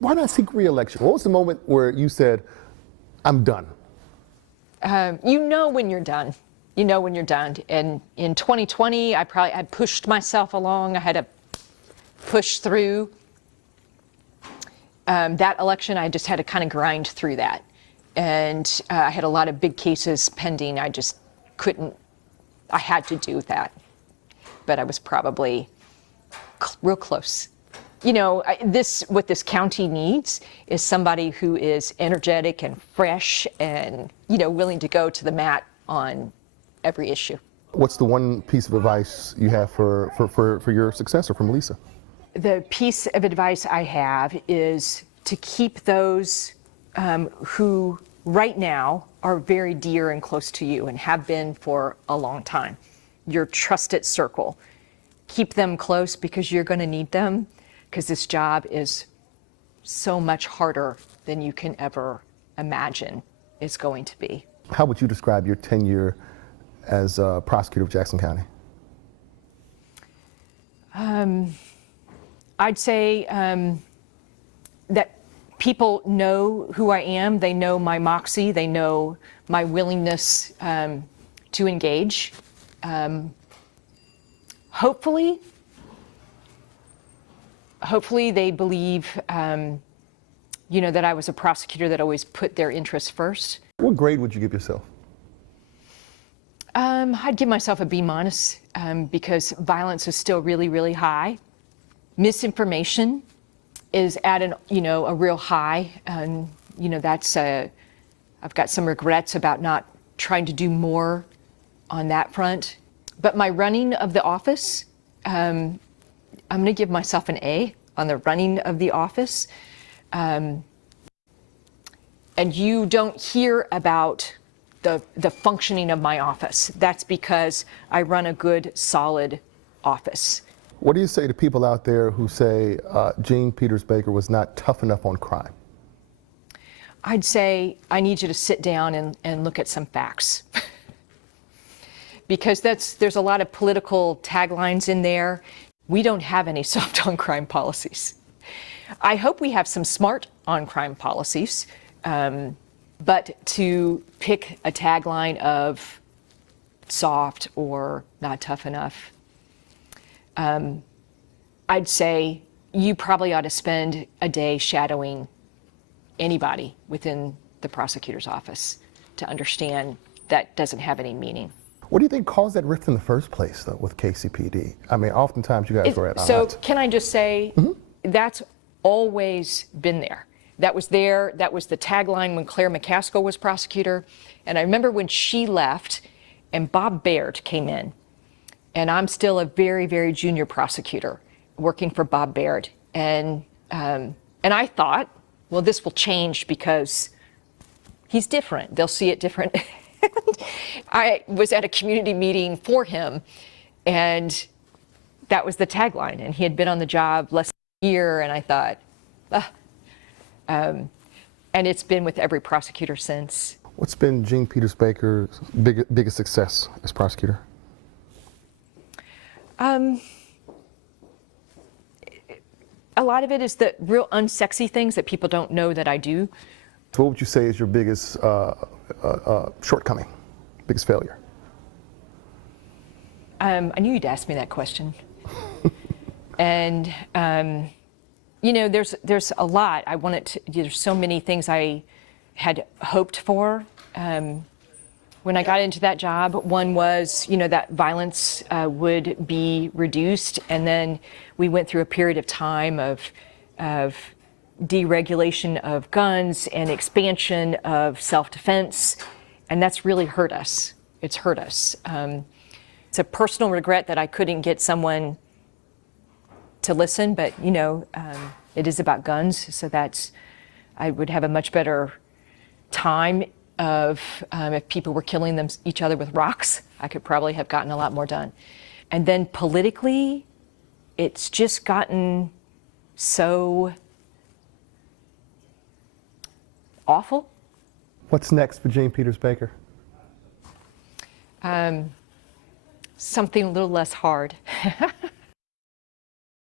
Why not seek reelection? What was the moment where you said, I'm done? You know when you're done. You know when you're done. And in 2020, I pushed myself along. I had to push through. That election, I just had to kind of grind through that. And I had a lot of big cases pending. I just couldn't, I had to do that. But I was probably real close. You know, what this county needs is somebody who is energetic and fresh and, you know, willing to go to the mat on every issue. What's the one piece of advice you have for your successor from Lisa? The piece of advice I have is to keep those who right now are very dear and close to you and have been for a long time, your trusted circle. Keep them close because you're going to need them, because this job is so much harder than you can ever imagine it's going to be. How would you describe your tenure as a prosecutor of Jackson County? I'd say that people know who I am. They know my moxie. They know my willingness to engage. Hopefully they believe, you know, that I was a prosecutor that always put their interests first. What grade would you give yourself? I'd give myself a B- because violence is still really, really high. Misinformation is at a real high, and you know I've got some regrets about not trying to do more on that front. But my running of the office, I'm going to give myself an A on the running of the office. And you don't hear about the functioning of my office. That's because I run a good, solid office. What do you say to people out there who say Jean Peters Baker was not tough enough on crime? I'd say I need you to sit down and look at some facts. Because there's a lot of political taglines in there. We don't have any soft on crime policies. I hope we have some smart on crime policies, but to pick a tagline of soft or not tough enough, I'd say you probably ought to spend a day shadowing anybody within the prosecutor's office to understand that doesn't have any meaning. What do you think caused that rift in the first place, though, with KCPD? I mean, oftentimes you guys were at odds. So can I just say, that's always been there. That was there. That was the tagline when Claire McCaskill was prosecutor. And I remember when she left and Bob Baird came in. And I'm still a very, very junior prosecutor working for Bob Baird. And I thought, well, this will change because he's different. They'll see it different. I was at a community meeting for him, and that was the tagline. And he had been on the job less than a year, and I thought, and it's been with every prosecutor since. What's been Jean Peters Baker's biggest success as prosecutor? A lot of it is the real unsexy things that people don't know that I do. So what would you say is your biggest shortcoming, biggest failure? I knew you'd ask me that question. And, you know, there's a lot. There's so many things I had hoped for when I got into that job. One was, you know, that violence would be reduced. And then we went through a period of time of deregulation of guns and expansion of self-defense, and that's really hurt us. It's hurt us. It's a personal regret that I couldn't get someone to listen, but you know, it is about guns, so I would have a much better time of if people were killing each other with rocks. I could probably have gotten a lot more done. And then politically, it's just gotten so awful. What's next for Jean Peters Baker? Something a little less hard.